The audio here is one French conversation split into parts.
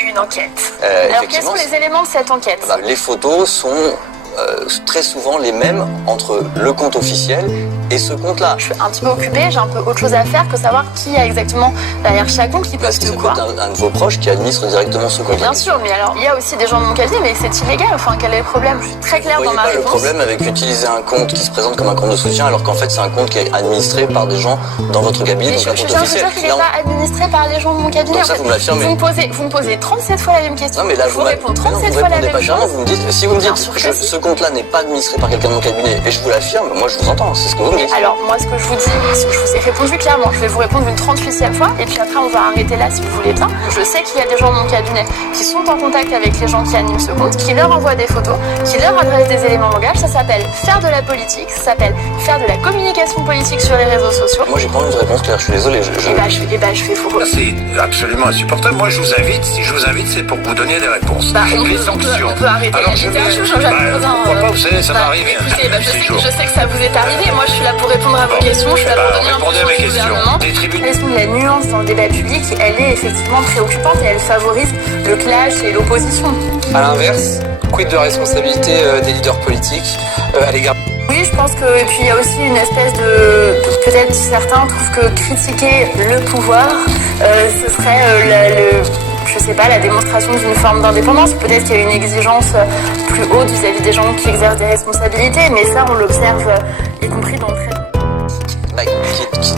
Une enquête. Alors quels sont les éléments de cette enquête? Les photos sont très souvent les mêmes entre le compte officiel et ce compte-là. Je suis un petit peu occupée, j'ai un peu autre chose à faire que savoir qui a exactement derrière chaque compte qui Parce que poste ça quoi. peut être un de vos proches qui administre directement ce compte-là. Bien sûr, mais alors il y a aussi des gens de mon cabinet, mais c'est illégal. Enfin, quel est le problème? Je suis très claire dans ma Vous voyez pas réponse. le problème avec utiliser un compte qui se présente comme un compte de soutien alors qu'en fait c'est un compte qui est administré par des gens dans votre cabinet, Mais donc un je compte viens de vous officiel. dire qu'il n'est pas administré par les gens de mon cabinet. Donc ça, vous me l'affirmez. Vous me posez 37 fois la même question. Non mais là je vous réponds 37 fois la même pas clairement, chose. vous me dites, si vous me Bien dites sûr que si. ce compte-là n'est pas administré par quelqu'un de mon cabinet et je vous l'affirme, moi je vous entends, c'est ce que vous me dites. Alors moi ce que je vous dis, je vous ai répondu clairement, je vais vous répondre une 38e fois et puis après on va arrêter là si vous voulez bien. Je sais qu'il y a des gens de mon cabinet qui sont en contact avec les gens qui animent ce compte, qui leur envoient des photos, qui leur adressent des éléments langages, ça s'appelle faire de la politique, ça s'appelle faire de la communication politique sur les réseaux sociaux. Moi j'ai pas envie de réponse claire, je suis désolé. Je vais vous... C'est absolument insupportable. Moi, je vous invite. Si je vous invite, c'est pour vous donner des réponses. Les sanctions. On peut arrêter Alors, la je vais... littérature, Jean-Jacques Bourdin. Pourquoi pas, vous savez, ça m'arrive. Écoutez, tous les jours. je sais que ça vous est arrivé. Moi, je suis là pour répondre à vos questions. Je suis là pour donner un peu répondez à mes au questions. gouvernement. Les tribunaux. La question de la nuance dans le débat public, elle est effectivement préoccupante et elle favorise le clash et l'opposition. À l'inverse, quid de responsabilité des leaders politiques à l'égard... Oui, je pense que, et puis il y a aussi une espèce de, peut-être certains trouvent que critiquer le pouvoir, ce serait je sais pas, la démonstration d'une forme d'indépendance. Peut-être qu'il y a une exigence plus haute vis-à-vis des gens qui exercent des responsabilités, mais ça on l'observe, y compris dans le traitement.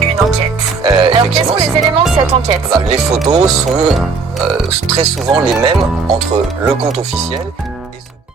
Une enquête. Alors quels sont les éléments de cette enquête? Les photos sont très souvent les mêmes entre le compte officiel